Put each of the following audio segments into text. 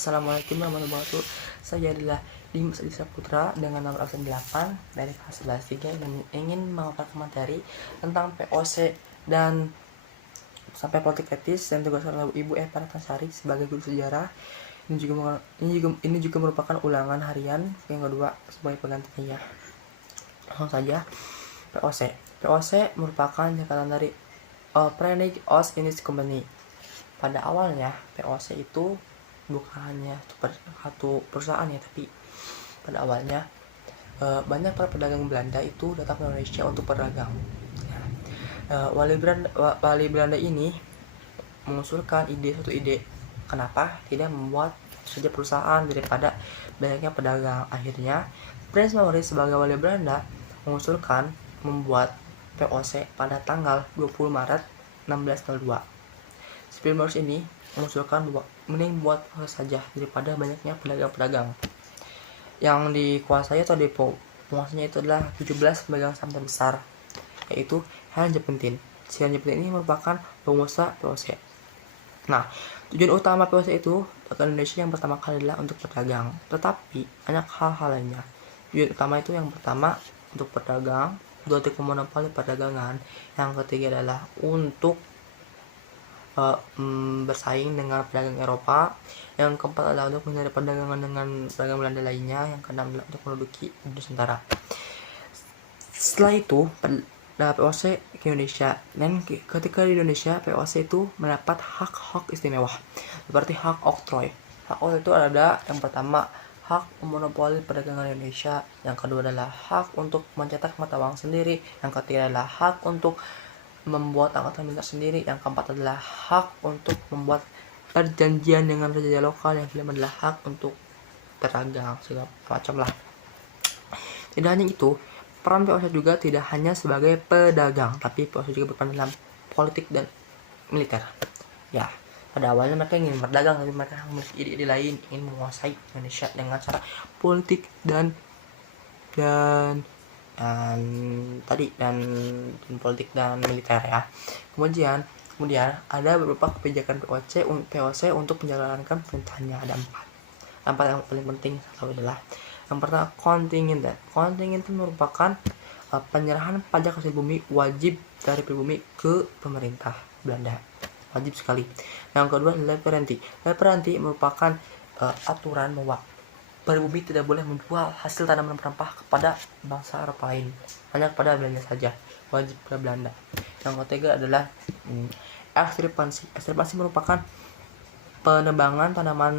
Assalamualaikum warahmatullahi wabarakatuh. Saya adalah Dimas Adisa Putra dengan nomor absen 8 dari kelas 11 3 dan ingin memaparkan materi tentang POC dan sampai politik etis dan tugas oleh Ibu Eva Ratnasari sebagai guru sejarah. Ini juga merupakan ulangan harian yang kedua sebagai penggantinya. Langsung saja. POC. POC merupakan singkatan dari Planning Ost Industry Company. Pada awalnya POC itu bukan hanya satu perusahaan ya, tapi pada awalnya banyak para pedagang Belanda itu datang ke Indonesia untuk berdagang. Wali Belanda ini mengusulkan suatu ide, kenapa tidak membuat saja perusahaan daripada banyaknya pedagang. Akhirnya Prince Maurits sebagai wali Belanda mengusulkan membuat POC pada tanggal 20 Maret 1602. Si Prince Maurits ini mengusulkan bahwa mending buat saja daripada banyaknya pedagang-pedagang yang dikuasai atau depo. Penguasanya itu adalah 17 pedagang saham terbesar, yaitu Henry Jepentin. Si Henry Jepentin ini merupakan pengusaha POC. Nah, tujuan utama POC itu ke Indonesia yang pertama kali adalah untuk berdagang, tetapi banyak hal-hal lainnya. Tujuan utama itu yang pertama untuk berdagang, kedua untuk memonopoli perdagangan, yang ketiga adalah untuk bersaing dengan pedagang Eropa, yang keempat adalah untuk menghindari perdagangan dengan pedagang Belanda lainnya, yang keenam adalah untuk menduduki Nusantara. Setelah itu POC ke Indonesia, dan ketika di Indonesia POC itu mendapat hak-hak istimewa seperti hak oktroy. Hak oktroy itu ada yang pertama hak memonopoli perdagangan Indonesia, yang kedua adalah hak untuk mencetak mata uang sendiri, yang ketiga adalah hak untuk membuat angkatan militer sendiri, yang keempat adalah hak untuk membuat perjanjian dengan raja lokal, yang kelima adalah hak untuk berdagang segala macam lah. Tidak hanya itu, peran POC juga tidak hanya sebagai pedagang, tapi POC juga berperan dalam politik dan militer. Ya, pada awalnya mereka ingin berdagang, tapi mereka memiliki ide-ide lain, ingin menguasai Indonesia dengan cara politik dan politik dan militer ya. Kemudian ada beberapa kebijakan POC untuk menjalankan perintahnya. Ada empat yang paling penting. Satu adalah yang pertama kontingent. Kontingent itu merupakan penyerahan pajak hasil bumi wajib dari pribumi ke pemerintah Belanda, wajib sekali. Yang kedua adalah leveranti. Leveranti merupakan aturan bahwa pribumi tidak boleh menjual hasil tanaman rempah kepada bangsa Eropa lain, hanya kepada Belanda saja, wajib kepada Belanda. Yang ketiga adalah ekstirpasi. Ekstirpasi merupakan penebangan tanaman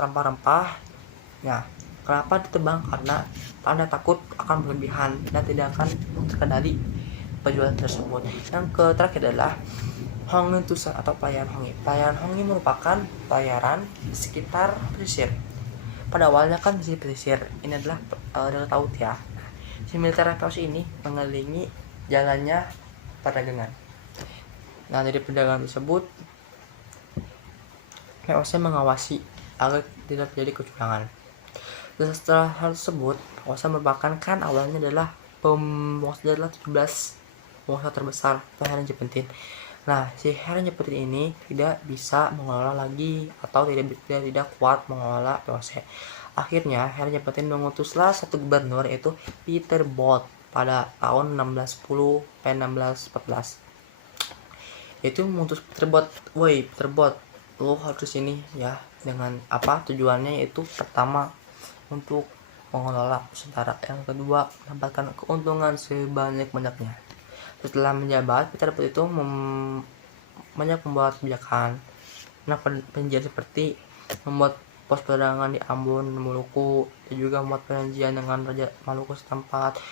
rempah-rempah. Ya, kenapa ditebang? Karena Anda takut akan berlebihan dan tidak akan terkendali penjualan tersebut. Yang terakhir adalah hongentusan atau pelayaran hongi. Pelayaran hongi merupakan pelayaran sekitar pesisir. Pada awalnya kan di pesisir ini adalah daerah laut ya. Si militer POC ini mengelilingi jalannya perdagangan. Nah, dari perdagangan tersebut POC mengawasi agar tidak terjadi kecurangan. Dan setelah hal tersebut, POC merupakan kan awalnya adalah penguasa 17 penguasa terbesar atau Henry Jepentin. Nah, si Henry Jepentin ini tidak bisa mengelola lagi atau tidak kuat mengelola POC. Akhirnya Henry Jepentin mengutuslah satu gubernur, yaitu Peter Both pada tahun 1610 1614. Yaitu mengutus Peter Both, lo harus ini ya, dengan apa tujuannya, yaitu pertama untuk mengelola Nusantara, yang kedua mendapatkan keuntungan sebanyak-banyaknya. Setelah menjabat, Peter Both itu banyak membuat kebijakan. Nah, perjanjian seperti membuat pos perdagangan di Ambon, Maluku. Dia juga membuat perjanjian dengan Raja Maluku setempat.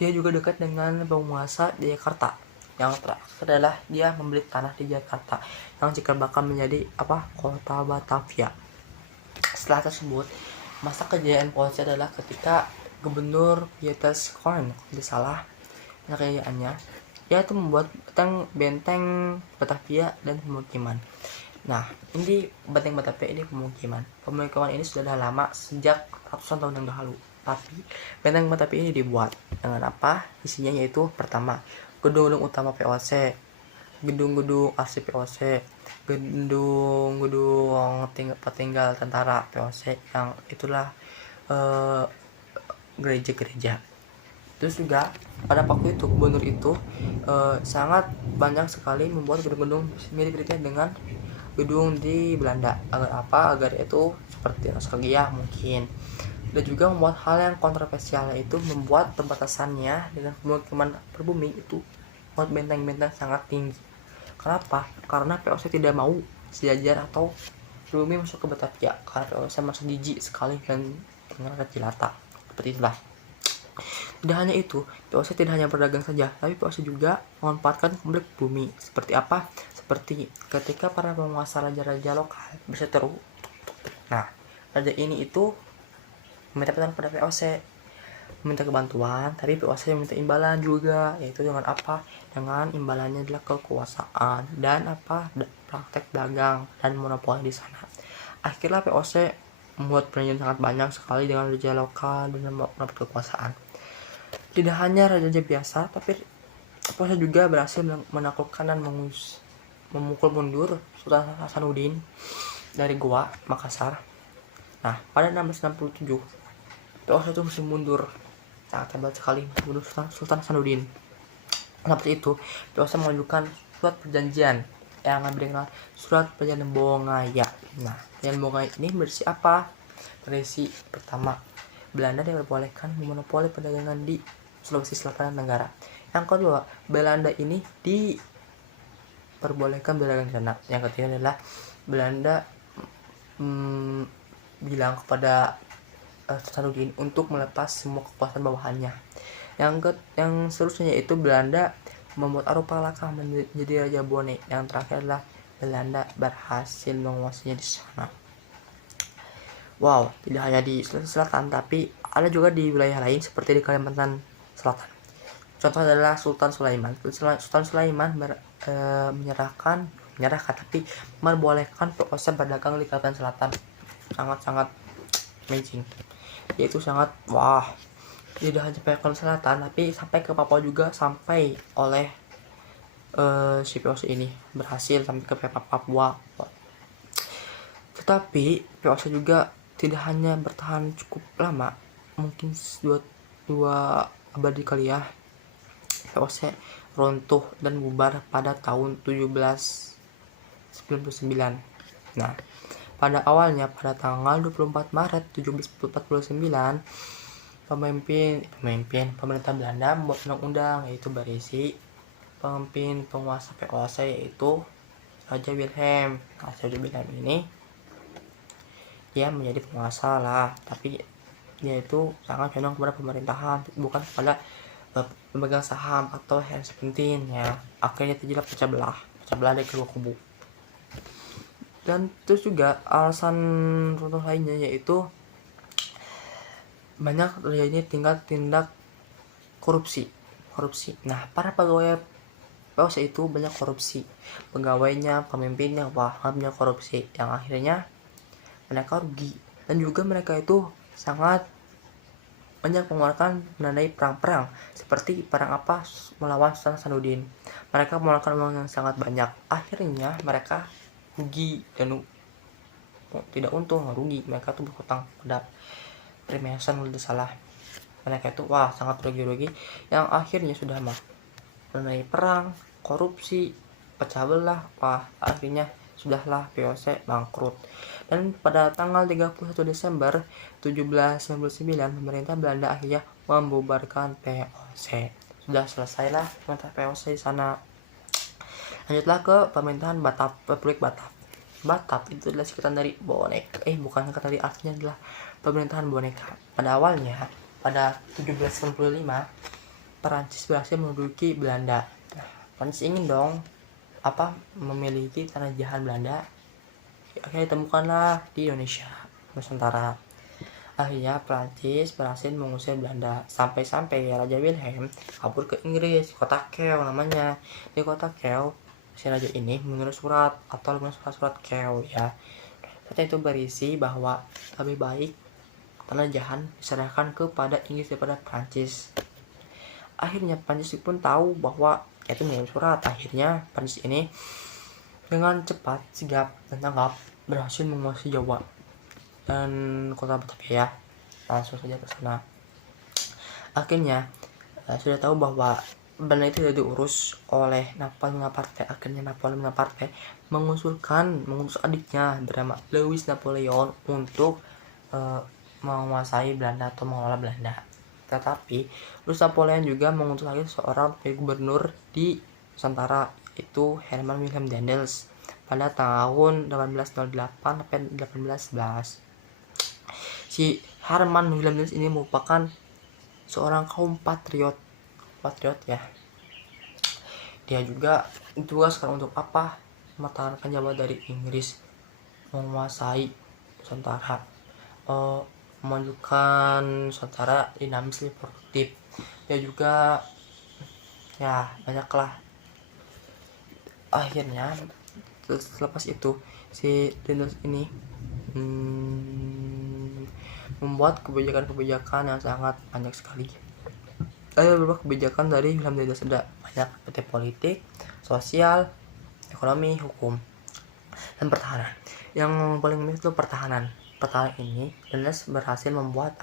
Dia juga dekat dengan penguasa di Jakarta. Yang terakhir adalah dia membeli tanah di Jakarta yang cikal bakal menjadi kota Batavia. Setelah tersebut, masa kejayaan POC adalah ketika Gubernur Pieter Coronen, tidak salah kejayaannya, yaitu membuat benteng Batavia dan pemukiman. Nah, ini benteng Batavia ini pemukiman ini sudah lama, sejak ratusan tahun yang lalu. Tapi benteng Batavia ini dibuat dengan apa? Isinya yaitu pertama gedung-gedung utama POC, gedung-gedung arsip POC, gedung tinggal tentara VOC yang itulah gereja-gereja. Terus juga pada waktu itu gubernur itu sangat banyak sekali membuat gedung-gedung mirip-miripnya dengan gedung di Belanda. Agar itu seperti nostalgia mungkin. Dan juga membuat hal yang kontroversial, yaitu membuat perbatasannya dengan pemukiman berbumi itu buat benteng-benteng sangat tinggi. Kenapa? Karena VOC tidak mau sejajar atau berbumi masuk ke Batavia, karena VOC merasa jijik sekali dan mengenal jelata. Seperti itulah. Tidak hanya itu, VOC tidak hanya berdagang saja, tapi VOC juga memanfaatkan konflik bumi. Seperti apa? Seperti ketika para penguasa raja-raja lokal berseteru. Nah, raja ini itu meminta bantuan pada VOC, meminta kebantuan, tapi VOC meminta imbalan juga, yaitu dengan apa? Dengan imbalannya adalah kekuasaan dan praktek dagang dan monopoli di sana. Akhirnya VOC membuat perjanjian sangat banyak sekali dengan raja lokal dan mendapat kekuasaan. Tidak hanya raja-raja biasa, tapi VOC juga berhasil menaklukkan dan memukul mundur Sultan Hasanuddin dari Goa, Makassar. Nah, pada 1667 VOC itu mesti mundur, sangat hebat sekali mundur Sultan Hasanuddin. Setelah itu VOC mengajukan surat perjanjian yang dikenal surat perjanjian Bongaya. Nah, perjanjian Bongaya ini berisi apa? Berisi pertama, Belanda diperbolehkan memonopoli perdagangan di Sulawesi Selatan dan Tenggara. Yang kedua, Belanda ini diperbolehkan berdagang di sana. Yang ketiga adalah Belanda bilang kepada Hasanuddin untuk melepas semua kekuasaan bawahannya. Yang seterusnya yaitu Belanda membuat Arupalaka menjadi Raja Bone. Yang terakhir adalah Belanda berhasil menguasainya di sana. Wow, tidak hanya di Sulawesi Selatan, tapi ada juga di wilayah lain seperti di Kalimantan Selatan. Contoh adalah Sultan Sulaiman. Sultan Sulaiman menyerahkan tapi membolehkan VOC berdagang di Kalimantan Selatan. Sangat amazing. Yaitu sangat wah. Tidak hanya sampai ke Selatan, tapi sampai ke Papua juga, sampai oleh si VOC ini berhasil sampai ke Papua. Tetapi VOC juga tidak hanya bertahan cukup lama, mungkin dua abad kali ya. VOC runtuh dan bubar pada tahun 1799. Nah, pada awalnya pada tanggal 24 Maret 1749, pemerintah Belanda membuat undang-undang, yaitu berisi pemimpin penguasa VOC yaitu Raja Wilhelm. Raja Wilhelm ini dia menjadi penguasa lah, tapi dia itu sangat condong kepada pemerintahan, bukan kepada pemegang saham atau yang sepenting ya. Akhirnya terjadi pecah belah dari kedua kubu. Dan terus juga alasan runtuh lainnya yaitu banyak terjadi tindak korupsi. Nah, para pegawai VOC itu banyak korupsi, pegawainya, pemimpinnya, banyak korupsi, yang akhirnya mereka rugi. Dan juga mereka itu sangat banyak mengeluarkan menandai perang-perang, seperti perang melawan Sultan Hasanuddin. Mereka mengeluarkan uang yang sangat banyak, akhirnya mereka rugi dan tidak untung, rugi. Mereka tuh berhutang pada Freemason kalau tidak salah. Mereka itu sangat rugi, yang akhirnya sudah mengenai perang, korupsi, pecah belah, akhirnya sudahlah VOC bangkrut. Dan pada tanggal 31 Desember 1799 pemerintah Belanda akhirnya membubarkan VOC. Sudah selesailah pemerintah VOC di sana. Lanjutlah ke pemerintahan Republik Batak. Batak itu adalah singkatan dari boneka. Bukan singkatan dari, artinya adalah pemerintahan boneka. Pada awalnya pada 1795 Perancis berhasil menduduki Belanda. Perancis ingin dong memiliki tanah jahan Belanda. Akhirnya ditemukanlah di Indonesia, Nusantara. Akhirnya Perancis berhasil mengusir Belanda, sampai Raja Wilhelm kabur ke Inggris, kota Kew namanya. Di kota Kew si raja ini menulis surat Kew ya. Surat itu berisi bahwa lebih baik tanah jahan diserahkan kepada Inggris daripada Perancis. Akhirnya Perancis pun tahu bahwa itu mengirim surat. Akhirnya Perancis ini Dengan cepat, sigap, dan tanggap berhasil menguasai Jawa dan kota Batavia. Langsung saja ke sana. Akhirnya sudah tahu bahwa Belanda itu sudah diurus oleh Napoleon Bonaparte. Akhirnya Napoleon Bonaparte mengutus adiknya bernama Louis Napoleon untuk menguasai Belanda atau mengelola Belanda. Tetapi Louis Napoleon juga mengutus lagi seorang gubernur di Nusantara, itu Herman Wilhelm Dendels pada tahun 1808 sampai 1811. Si Herman Wilhelm Dendels ini merupakan seorang kaum patriot ya. Dia juga ditugaskan untuk apa? Mempertahankan Jawa dari Inggris, menguasai Nusantara, memajukan Nusantara dinamis lebih produktif. Dia juga ya banyaklah. Akhirnya selepas itu si Dendels ini membuat kebijakan-kebijakan yang sangat banyak sekali. Ada beberapa kebijakan dari Wilhelm Dendels, ada banyak, seperti politik, sosial, ekonomi, hukum, dan pertahanan. Yang paling penting itu pertahanan. Pertahanan ini Dendels berhasil membuat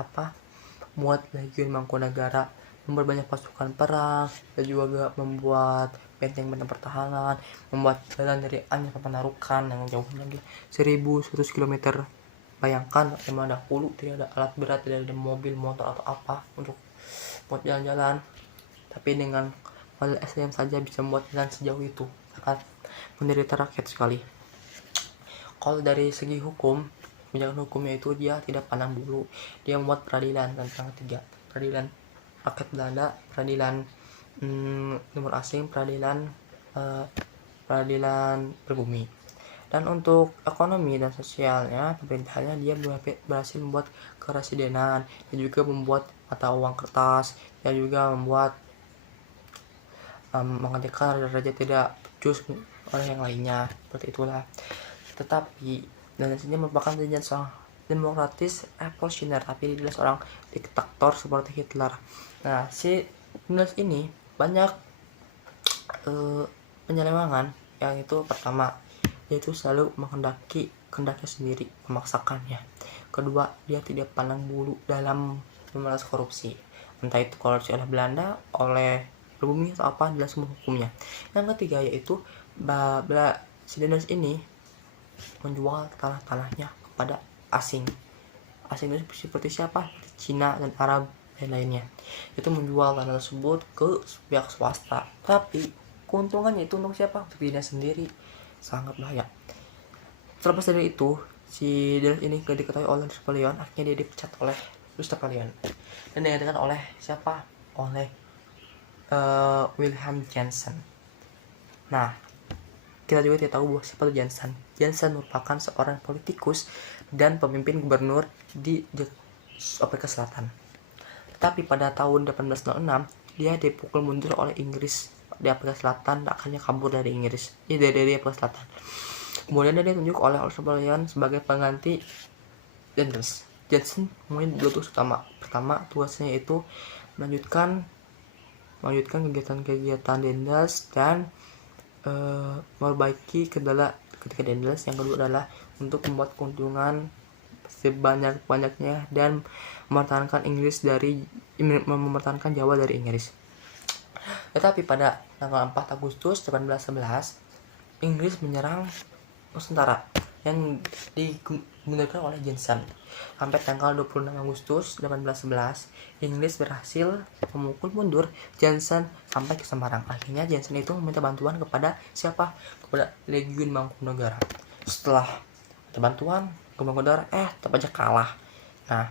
legiun Mangkunagara, membuat banyak pasukan perang, dan juga membuat benteng-benteng pertahanan, membuat jalan dari Anyer ke Panarukan yang jauh lagi 1100 km. Bayangkan zaman dahulu tidak ada alat berat, tidak ada mobil, motor atau apa untuk buat jalan-jalan, tapi dengan modal SDM saja bisa membuat jalan sejauh itu. Sangat menderita rakyat sekali. Kalau dari segi hukum, kebijakan hukumnya itu dia tidak pandang bulu. Dia membuat peradilan tentang 3 peradilan rakyat Belanda, peradilan timur asing, peradilan pribumi. Dan untuk ekonomi dan sosialnya, pemerintahannya dia berhasil membuat keresidenan, dan juga membuat mata uang kertas, dan juga membuat menghentikan raja tidak becus oleh yang lainnya, seperti itulah. Tetapi dan ini merupakan tujuan seorang demokratis revolusioner, tapi dia seorang diktator seperti Hitler. Nah, si Dendels ini banyak penyelewengan. Yang itu pertama, yaitu selalu kehendaknya sendiri, memaksakannya. Kedua, dia tidak pandang bulu dalam membalas korupsi, entah itu korupsi oleh Belanda, oleh pribumi atau apa, jelas semua hukumnya. Yang ketiga yaitu si Dendels ini menjual tanah-tanahnya kepada asing itu seperti siapa? Cina dan Arab dan lainnya. Itu menjual tanah tersebut ke pihak swasta, tapi keuntungannya itu untuk siapa? Untuk dirinya sendiri. Sangat bahaya. Terlepas dari itu, si Dendels ini diketahui oleh Napoleon, akhirnya dia dipecat oleh Napoleon dan digantikan oleh siapa? Oleh Wilhelm Jansen. Nah, kita juga tidak tahu bahwa siapa itu Jansen. Jansen merupakan seorang politikus dan pemimpin gubernur di Afrika Selatan. Tetapi pada tahun 1806 dia dipukul mundur oleh Inggris di Afrika Selatan, akhirnya kabur dari Inggris, dari Afrika Selatan. Kemudian dia ditunjuk oleh Napoleon sebagai pengganti Dendels. Jansen mempunyai 2 tugas utama. Pertama, tugasnya itu melanjutkan kegiatan Dendels dan memperbaiki kendala ketika Dendels. Yang kedua adalah untuk membuat keuntungan sebanyak-banyaknya dan mempertahankan Jawa dari Inggris. Tetapi pada tanggal 4 Agustus 1811 Inggris menyerang Nusantara yang dimundurkan oleh Jansen. Sampai tanggal 26 Agustus 1811 Inggris berhasil memukul mundur Jansen sampai ke Semarang. Akhirnya Jansen itu meminta bantuan kepada siapa? Kepada Legiun Mangkunagara. Setelah bantuan ke Mangkunagara, tetap aja kalah. Nah,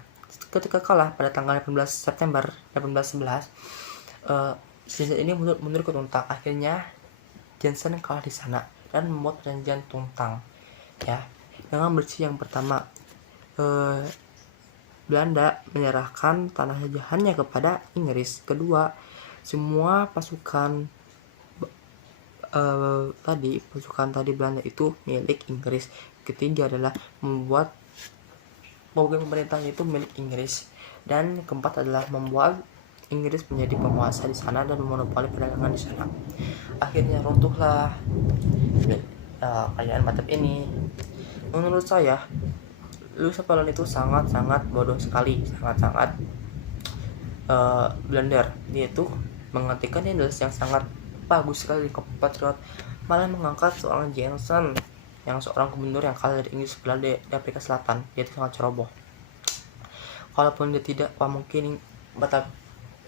ketika kalah pada tanggal 18 September 1811 Jansen ini mundur ke Tuntang. Akhirnya Jansen kalah di sana dan membuat perjanjian Tuntang, ya, dengan bersih. Yang pertama, Belanda menyerahkan tanah jajahannya kepada Inggris. Kedua, semua pasukan tadi Belanda itu milik Inggris. Ketiga adalah membuat pemerintahan itu milik Inggris. Dan keempat adalah membuat Inggris menjadi penguasa di sana dan memonopoli perdagangan di sana. Akhirnya runtuhlah kerajaan Batab ini. Menurut saya Louis Napoleon itu sangat-sangat bodoh sekali, sangat-sangat blunder. Dia itu menghentikan Inggris yang sangat bagus sekali di Patriot, malah mengangkat seorang Jameson yang seorang gubernur yang kalah dari Inggris Belanda di Afrika Selatan. Dia itu sangat ceroboh. Kalaupun dia tidak, mungkin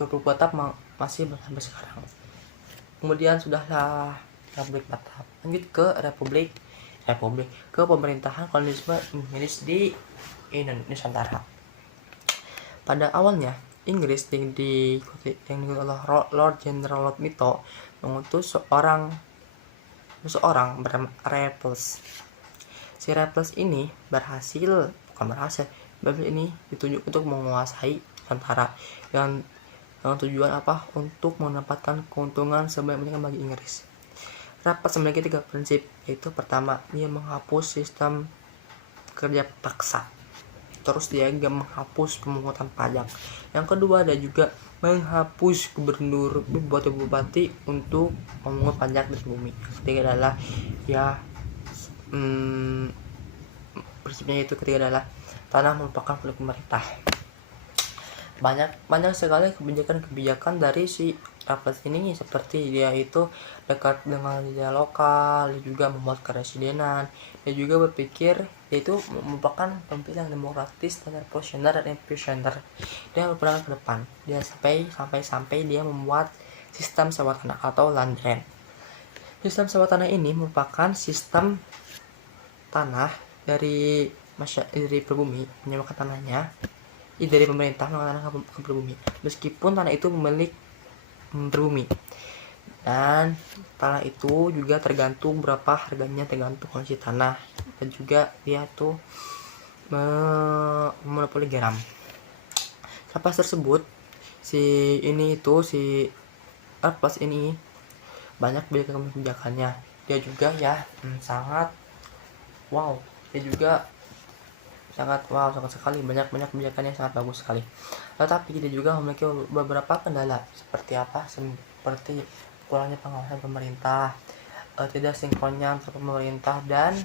Republik Batak masih sampai sekarang. Kemudian sudahlah Republik Batak, lanjut ke Republik ke pemerintahan kolonialisme Inggris di Nusantara. Pada awalnya Inggris yang diikuti oleh Lord General Lord Mito mengutus seorang bernama Raffles. Si Raffles ini berhasil ini ditunjuk untuk menguasai Nusantara dengan tujuan apa? Untuk mendapatkan keuntungan sebanyak-banyaknya bagi Inggris. Raffles memiliki 3 prinsip, yaitu pertama, dia menghapus sistem kerja paksa. Terus dia juga menghapus pemungutan pajak. Yang kedua, ada juga menghapus gubernur, bupati untuk memungut pajak dari bumi. Yang ketiga adalah prinsipnya itu ketiga adalah tanah merupakan milik pemerintah. Banyak sekali kebijakan dari si Raffles ini, seperti dia itu dekat dengan media lokal, dia juga membuat keresidenan, dia juga berpikir dia itu merupakan pemimpin yang demokratis dan revolusioner dan efisiener. Dia berperan ke depan. Dia sampai dia membuat sistem sewa tanah atau land rent. Sistem sewa tanah ini merupakan sistem tanah dari pribumi menyewakan tanahnya dari pemerintah menggunakan ke pribumi, meskipun tanah itu milik pribumi, dan tanah itu juga tergantung berapa harganya, tergantung kondisi tanah, dan juga dia tuh monopoli garam. Lepas tersebut si Raffles ini banyak kebijakannya. Dia juga sangat sekali, banyak kebijakannya sangat bagus sekali. Tetapi dia juga memiliki beberapa kendala, seperti kurangnya pengawasan pemerintah, tidak sinkronnya antara pemerintah dan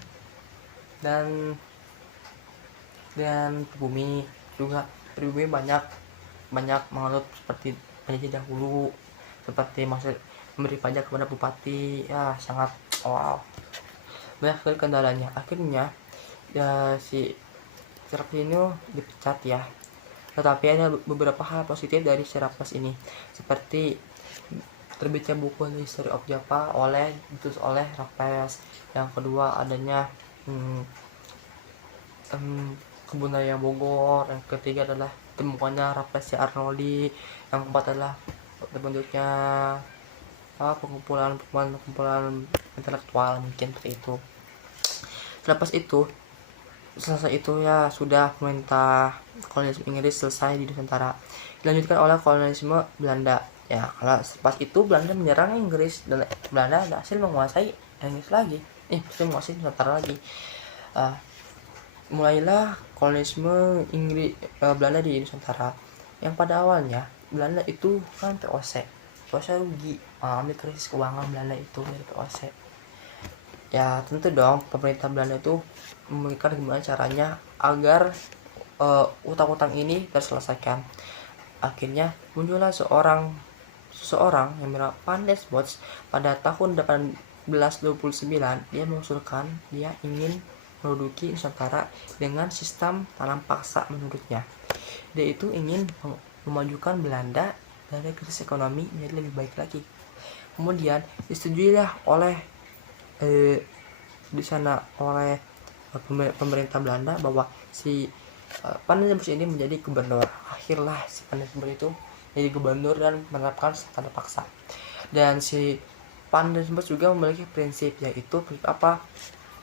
pribumi. Juga pribumi banyak menganut seperti penjajah dahulu, seperti memberi pajak kepada bupati, sangat banyak sekali kendalanya. Akhirnya si Raffles ini dipecat ya. Tetapi ada beberapa hal positif dari si Raffles ini, seperti terbitnya buku The History of Java ditulis oleh Raffles. Yang kedua, adanya kebun raya Bogor. Yang ketiga adalah temukannya Raffles si Arnoldi. Yang keempat adalah terbentuknya perkumpulan intelektual, mungkin seperti itu. Selesai itu sudah pemerintah kolonialisme Inggris selesai di Nusantara, dilanjutkan oleh kolonialisme Belanda. Kalau pas itu Belanda menyerang Inggris dan Belanda berhasil menguasai Inggris lagi, menguasai Nusantara lagi. Mulailah kolonialisme Belanda di Nusantara, yang pada awalnya Belanda itu kan VOC rugi, mengalami krisis keuangan Belanda itu dari VOC. Tentu dong pemerintah Belanda itu memikirkan gimana caranya agar utang-utang ini terselesaikan. Akhirnya muncullah seseorang yang bernama Van der Bosch pada tahun 1829. Dia mengusulkan dia ingin menduduki Nusantara dengan sistem tanam paksa. Menurutnya, dia itu ingin memajukan Belanda dari krisis ekonomi menjadi lebih baik lagi. Kemudian disetujuilah oleh di sana oleh pemerintah Belanda bahwa si Van der Bosch ini menjadi gubernur. Akhirnya si Van der Bosch itu menjadi gubernur dan menerapkan tanda paksa. Dan si Van der Bosch juga memiliki prinsip, yaitu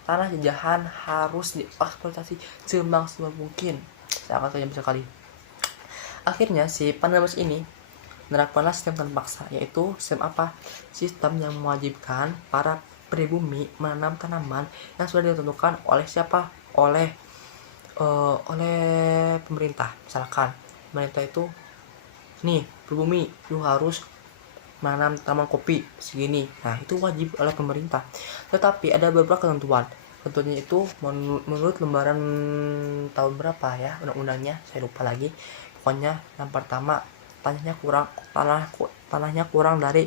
tanah jajahan harus dieksploitasi semaksimal mungkin. Sangat tajam sekali. Akhirnya si Van der Bosch ini menerapkanlah sistem tanda paksa, yaitu sistem yang mewajibkan para pribumi menanam tanaman yang sudah ditentukan oleh siapa? Oleh pemerintah. Misalkan pemerintah itu pribumi lu harus menanam tanaman kopi segini. Nah, itu wajib oleh pemerintah. Tetapi ada beberapa ketentuan. Tentunya itu menurut lembaran tahun berapa ya undang-undangnya, saya lupa lagi. Pokoknya yang pertama, tanahnya kurang dari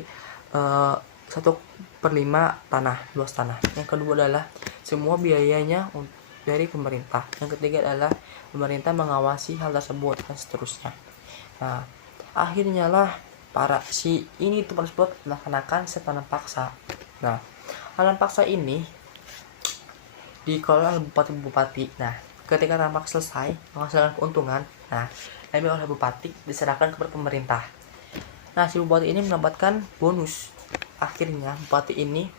1/5 luas tanah. Yang kedua adalah semua biayanya dari pemerintah. Yang ketiga adalah pemerintah mengawasi hal tersebut dan seterusnya. Nah, akhirnya lah ini tersebut melaksanakan tanam paksa. Nah, tanam paksa ini dikelola oleh bupati-bupati. Nah, ketika tanam paksa selesai menghasilkan keuntungan, nah, diambil oleh bupati diserahkan kepada pemerintah. Nah, si bupati ini mendapatkan bonus. Akhirnya bupati ini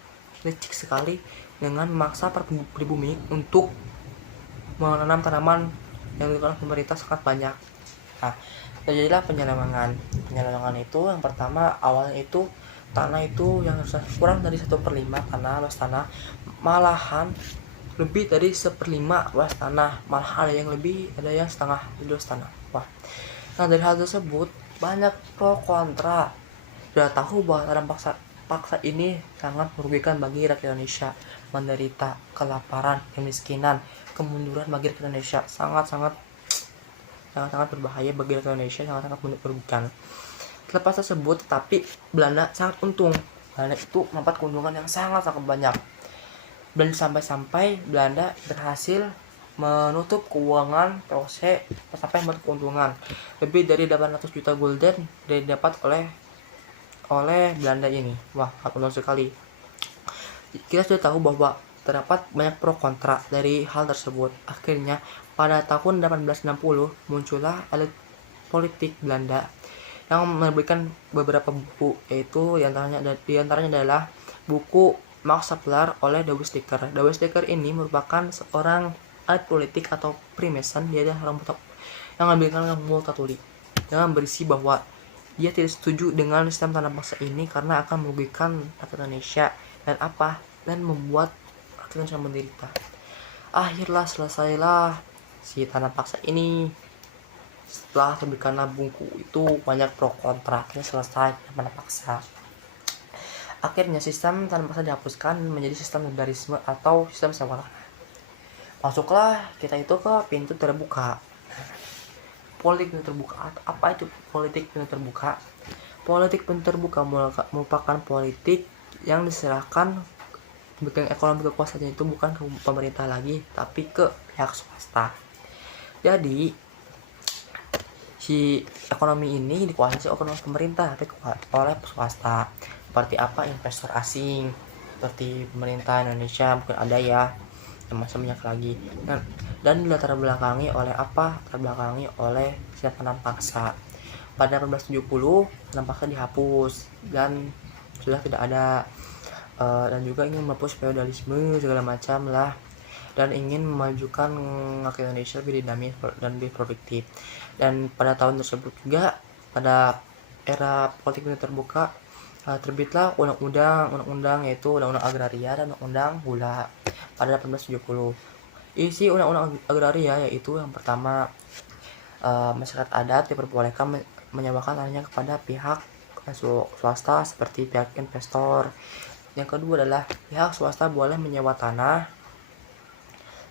licik sekali dengan memaksa para pribumi untuk menanam tanaman yang dilakukan pemerintah sangat banyak. Nah, terjadilah penyelewengan. Penyelewengan itu yang pertama, awalnya itu tanah itu yang kurang dari 1/5 luas tanah, malahan lebih dari 1/5 luas tanah, malah ada yang lebih, ada yang setengah luas tanah. Wah, nah dari hal tersebut banyak pro kontra. Sudah tahu bahwa tanam paksa ini sangat merugikan bagi rakyat Indonesia, menderita kelaparan, kemiskinan, kemunduran bagi rakyat Indonesia, sangat-sangat berbahaya bagi rakyat Indonesia, sangat-sangat merugikan. Terlepas tersebut, tetapi Belanda sangat untung. Belanda itu mendapat keuntungan yang sangat-sangat banyak. Dan sampai-sampai Belanda berhasil menutup keuangan POC sampai membuat keuntungan lebih dari 800 juta gulden didapat oleh Belanda ini. Wah, untung sekali. Kita sudah tahu bahwa terdapat banyak pro kontra dari hal tersebut. Akhirnya pada tahun 1860 muncullah elit politik Belanda yang menerbitkan beberapa buku, yaitu diantaranya adalah buku Max Havelaar oleh De Westdekker. De Westdekker ini merupakan seorang elit politik atau Freemason. Dia adalah orang yang mengambilkan Multatuli dengan berisi bahwa dia tidak setuju dengan sistem tanam paksa ini karena akan merugikan rakyat Indonesia dan membuat rakyat Indonesia menderita. Akhirnya selesailah si tanam paksa ini. Setelah terbitkanlah buku itu banyak pro kontra, akhirnya selesai tanam paksa. Akhirnya sistem tanam paksa dihapuskan menjadi sistem liberalisme atau sistem sewa tanah. Masuklah kita itu ke pintu terbuka. Politik pintu terbuka. Apa itu politik pintu terbuka? Politik pintu terbuka merupakan politik yang diserahkan bagian ekonomi kekuasaannya itu bukan ke pemerintah lagi, tapi ke pihak swasta. Jadi si ekonomi ini dikuasai oleh pemerintah tapi oleh swasta. Seperti apa? Investor asing, seperti pemerintah Indonesia mungkin ada ya, masih banyak lagi. Dan dilatar belakangi oleh apa? Latar belakangi oleh sistem tanam paksa. Pada 1870 tanam paksa dihapus dan sudah tidak ada, dan juga ingin menghapus feodalisme segala macam lah, dan ingin memajukan rakyat Indonesia lebih dinamis dan lebih produktif. Dan pada tahun tersebut juga, pada era politik terbuka, terbitlah undang-undang yaitu undang-undang agraria dan undang-undang gula pada 1870. Isi undang-undang agraria yaitu yang pertama, masyarakat adat diperbolehkan menyewakan tanahnya kepada pihak swasta seperti pihak investor. Yang kedua adalah pihak swasta boleh menyewa tanah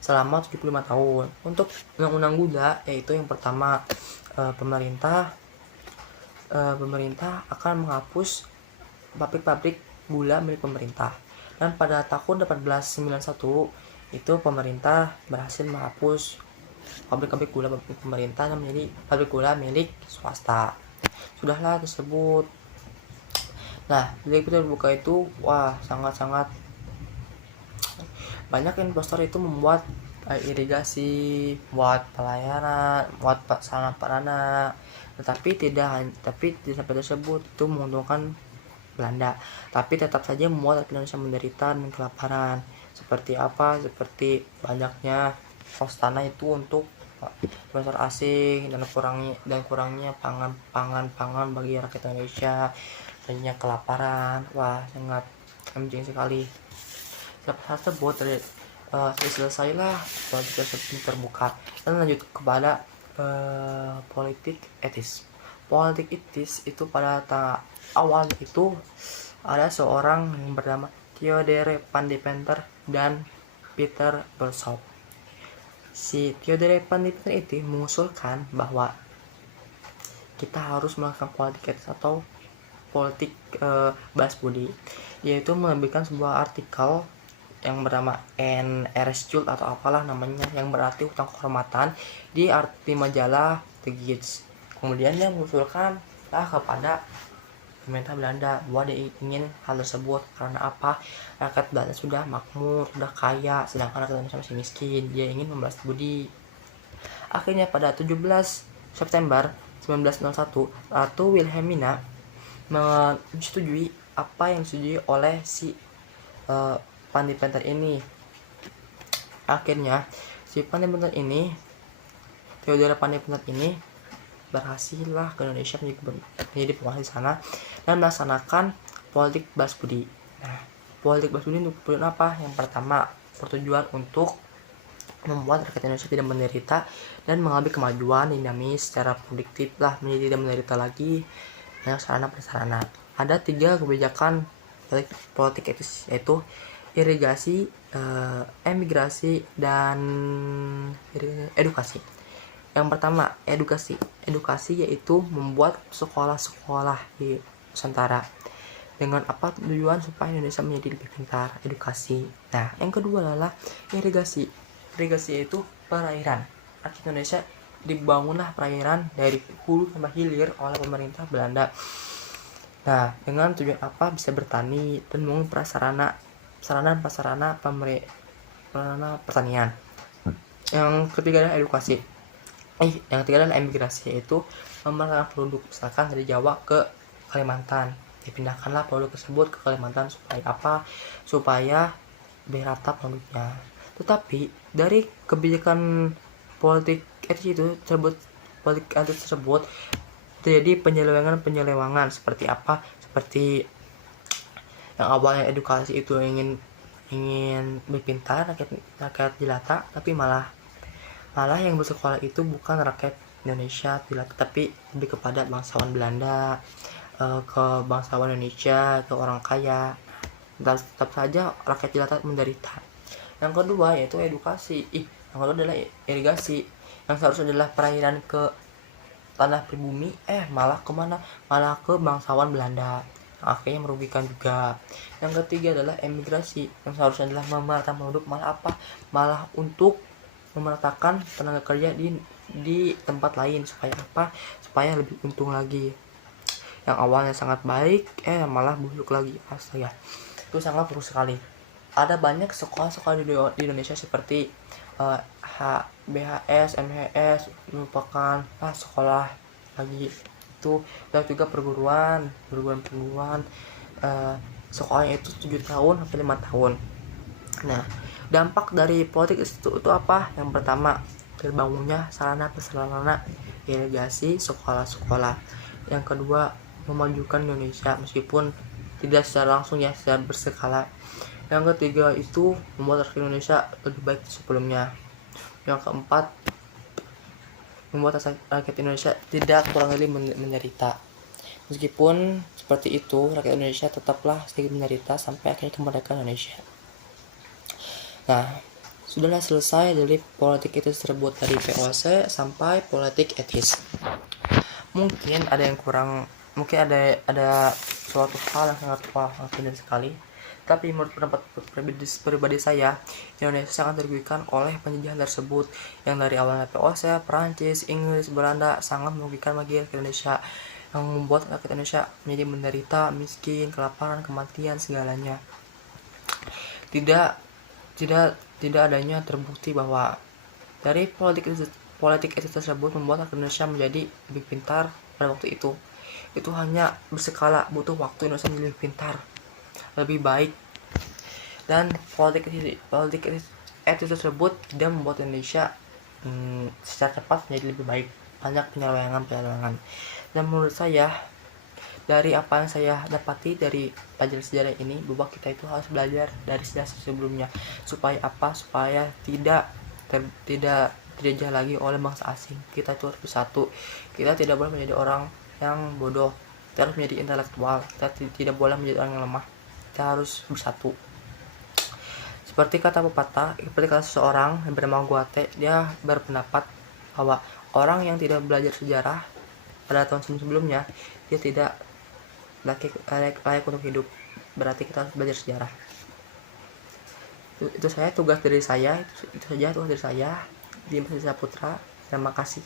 selama 75 tahun. Untuk undang-undang gula yaitu yang pertama, pemerintah akan menghapus pabrik-pabrik gula milik pemerintah. Dan pada tahun 1891 itu pemerintah berhasil menghapus pabrik-pabrik gula milik pemerintah dan menjadi pabrik gula milik swasta. Sudahlah tersebut. Nah, dari pintu terbuka itu sangat-sangat banyak investor itu membuat irigasi, buat pelayanan, buat sarana prasarana, tapi tidak sampai tersebut itu menguntungkan Belanda, tapi tetap saja membuat rakyat Indonesia menderita dan kelaparan. Seperti apa? Seperti banyaknya kos tanah itu untuk investor asing dan kurangnya pangan bagi rakyat Indonesia, adanya kelaparan. Wah, sangat anjing sekali. Tersebut selesailah politik tersebut terbuka dan lanjut kepada politik etis. politik etis itu pada awalnya itu ada seorang yang bernama Theodore Van Deventer dan Peter Bersop. Si Theodore Van Deventer itu mengusulkan bahwa kita harus melakukan politik etis atau politik balas budi, yaitu menerbitkan sebuah artikel yang bernama NRS atau apalah namanya, yang berarti hutang kehormatan di majalah The Gids. Kemudian dia mengusulkan kepada pemerintah Belanda bahwa dia ingin hal tersebut karena apa, rakyat Belanda sudah makmur, sudah kaya, sedangkan rakyat Indonesia masih miskin. Dia ingin membalas budi. Akhirnya pada 17 September 1901 Ratu Wilhelmina menyetujui apa yang disetujui oleh si Van Deventer ini. Akhirnya si Van Deventer ini, Theodore Van Deventer ini berhasil lah ke Indonesia menjadi penguasa di sana dan melaksanakan politik balas budi. Nah, politik balas budi untuk tujuan apa? Yang pertama, bertujuan untuk membuat rakyat Indonesia tidak menderita dan mengalami kemajuan dinamis secara produktif lah, menjadi tidak menderita lagi banyak sarana prasarana. Ada 3 kebijakan politik etis, yaitu irigasi, emigrasi, dan edukasi. Yang pertama, edukasi yaitu membuat sekolah-sekolah di Nusantara dengan apa tujuan supaya Indonesia menjadi lebih pintar, edukasi. Nah, yang kedua adalah irigasi yaitu perairan. Artinya Indonesia dibangunlah perairan dari hulu sampai hilir oleh pemerintah Belanda. Nah, dengan tujuan apa? Bisa bertani dan membangun prasarana pertanian. Yang ketiga adalah edukasi. Yang ketiga adalah emigrasi, yaitu memindahkan produk misalkan dari Jawa ke Kalimantan. Dipindahkanlah produk tersebut ke Kalimantan supaya apa? Supaya lebih rata produknya. Tetapi dari kebijakan politik etis tersebut terjadi penyelewengan seperti apa? Seperti yang awalnya edukasi itu ingin lebih pintar, rakyat jelata, tapi malah yang bersekolah itu bukan rakyat Indonesia jelata, tapi lebih kepada bangsawan Belanda, ke bangsawan Indonesia, ke orang kaya. Dan tetap saja rakyat jelata menderita. Yang kedua yaitu edukasi. Yang kedua adalah irigasi, yang seharusnya adalah perairan ke tanah pribumi, malah kemana? Malah ke bangsawan Belanda. Akhirnya merugikan juga. Yang ketiga adalah emigrasi, yang seharusnya adalah memeratakan produk, malah apa? Malah untuk memeratakan tenaga kerja di tempat lain supaya apa? Supaya lebih untung lagi. Yang awalnya sangat baik, malah buruk lagi. Astaga, itu sangat buruk sekali. Ada banyak sekolah-sekolah di Indonesia seperti BHS, MHS, merupakan sekolah lagi itu, dan juga perguruan sekolahnya itu 7 tahun sampai 5 tahun. Nah, dampak dari politik itu apa? Yang pertama, terbangunnya sarana prasarana irigasi, sekolah-sekolah. Yang kedua, memajukan Indonesia meskipun tidak secara langsung ya, secara berskala. Yang ketiga itu membuat rakyat Indonesia lebih baik sebelumnya. Yang keempat, membuat rakyat Indonesia tidak kurang lebih menderita. Meskipun seperti itu, rakyat Indonesia tetaplah sedikit menderita sampai akhirnya kemerdekaan Indonesia. Nah, sudahlah selesai dari politik etis tersebut, dari POC sampai politik etis. Mungkin ada yang kurang, mungkin ada suatu hal yang sangat benar sekali. Tapi menurut pendapat pribadi saya, Indonesia sangat dirugikan oleh penjajahan tersebut, yang dari awalnya POC, Perancis, Inggris, Belanda sangat merugikan bagi rakyat Indonesia, yang membuat rakyat Indonesia menjadi menderita, miskin, kelaparan, kematian, segalanya. Tidak adanya terbukti bahwa dari politik etis tersebut membuat rakyat Indonesia menjadi lebih pintar pada waktu itu. Itu hanya berskala, butuh waktu Indonesia menjadi lebih pintar, lebih baik. Dan politik etis tersebut tidak membuat Indonesia secara cepat menjadi lebih baik. Banyak penyelewengan. Dan menurut saya, dari apa yang saya dapati dari pelajaran sejarah ini, bahwa kita itu harus belajar dari sejarah sebelumnya supaya apa? Supaya tidak dijajah lagi oleh bangsa asing. Kita itu harus bersatu. Kita tidak boleh menjadi orang yang bodoh. Kita harus menjadi intelektual. Kita tidak boleh menjadi orang yang lemah. Kita harus bersatu. Seperti kata pepatah, seperti kata seseorang yang bernama Goethe, dia berpendapat bahwa orang yang tidak belajar sejarah pada tahun sebelumnya, dia tidak layak untuk hidup. Berarti kita harus belajar sejarah. Itu saya tugas dari saya, itu saja tugas dari saya di Indonesia Putra. Terima kasih.